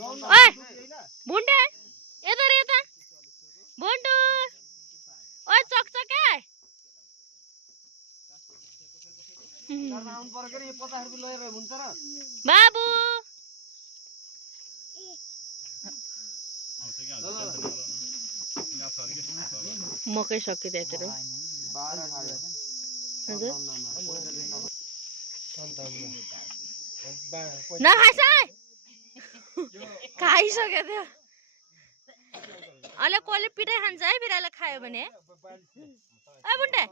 ओए बुंडे इधर यता बुंडू ओए चकचके बाबु मकै सकिरहेको हजुर नखाइस खाइसक्यो त्यो अहिले कसले पिठाई खान्छ है बिरालोले खायो भने ए बुन्डे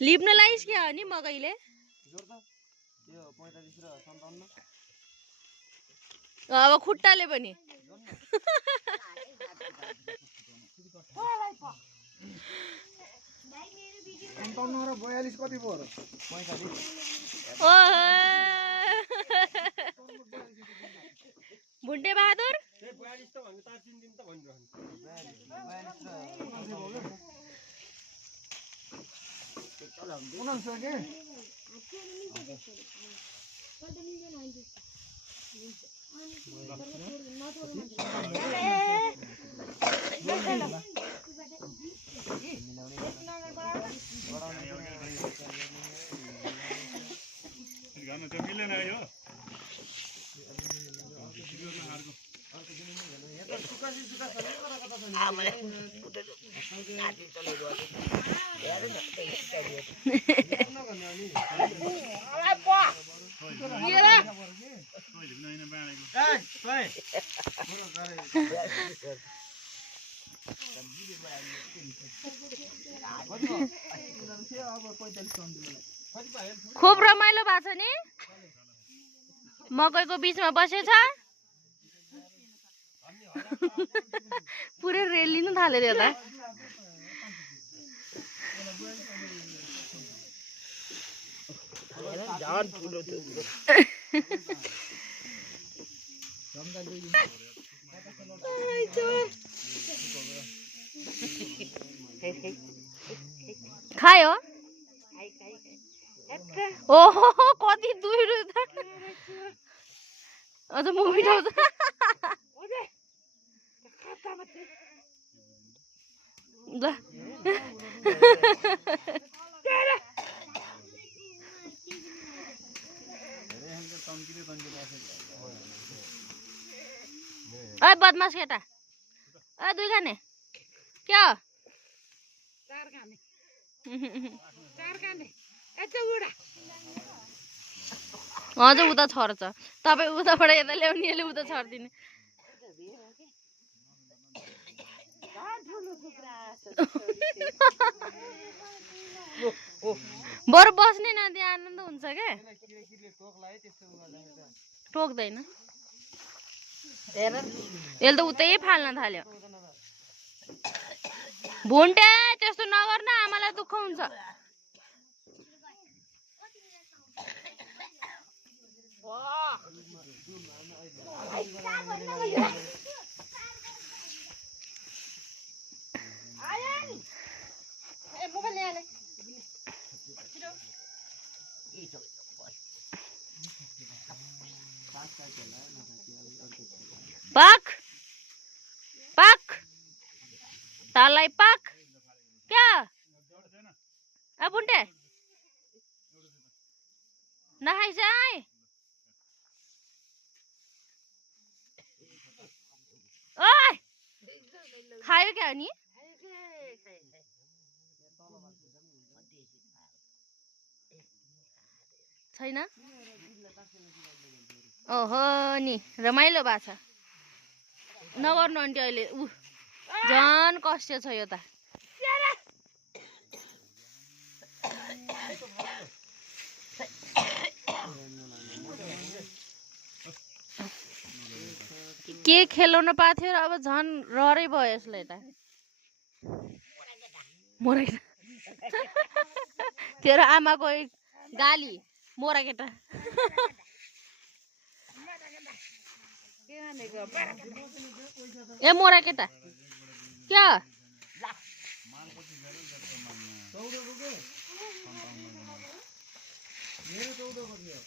लिप्न लाइस के हो नि मकैले अब खुट्टाले पनि बुन्टे बहादुर खूब रमाइलो भएको छ नि मकैको बीचमा बसेछ पुरै रेलिनु थाल्यो त्यो त खायो ओहो कति दुई अझ मुभी ठाउँछ अरे बदमाश केटा अरे दुई खाने क्या हजुर उता छर्छ तपाईँ उताबाट यता ल्याउनेले उता छरिदिने बरु बस्ने नदी आनन्द हुन्छ क्या टोक्दैन यसले त उतै फाल्न थाल्यो भुन्टे त्यस्तो नगर्न आमालाई दुःख हुन्छ पाक पाक तालाई पाक क्या अब बुन्टे नखाइस है ओए खायो क्या नि छैन ओहो नि रमाइलो भएको छ नगर्नु आन्टी अहिले झन् कष्ट छ यो त के खेलाउन पाएको थियो र अब झन् रहरै भयो यसलाई त मोरा तेरो आमाको गाली मोरा केटा ए मोरा केटा क्या मेरो 14 को थियो